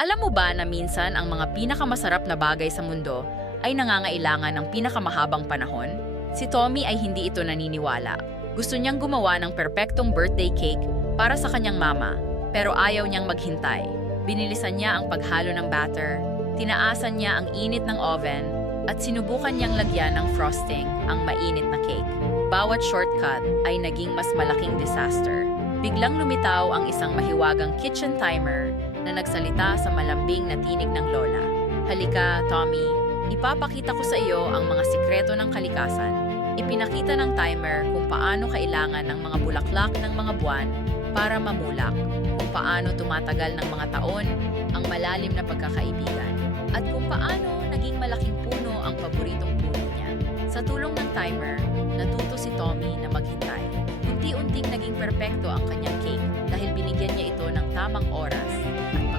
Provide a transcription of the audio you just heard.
Alam mo ba na minsan ang mga pinakamasarap na bagay sa mundo ay nangangailangan ng pinakamahabang panahon? Si Tommy ay hindi ito naniniwala. Gusto niyang gumawa ng perpektong birthday cake para sa kanyang mama, pero ayaw niyang maghintay. Binilisan niya ang paghalo ng batter, tinaasan niya ang init ng oven, at sinubukan niyang lagyan ng frosting ang mainit na cake. Bawat shortcut ay naging mas malaking disaster. Biglang lumitaw ang isang mahiwagang kitchen timer na nagsalita sa malambing na tinig ng lola. Halika, Tommy, ipapakita ko sa iyo ang mga sikreto ng kalikasan. Ipinakita ng timer kung paano kailangan ng mga bulaklak ng mga buwan para mamulak, kung paano tumatagal ng mga taon ang malalim na pagkakaibigan, at kung paano naging malaking puno ang paboritong puno niya. Sa tulong ng timer, natuto si Tommy na maghintay. Unti-unting naging perpekto ang kanyang cake dahil binigyan niya ito ng tamang oras at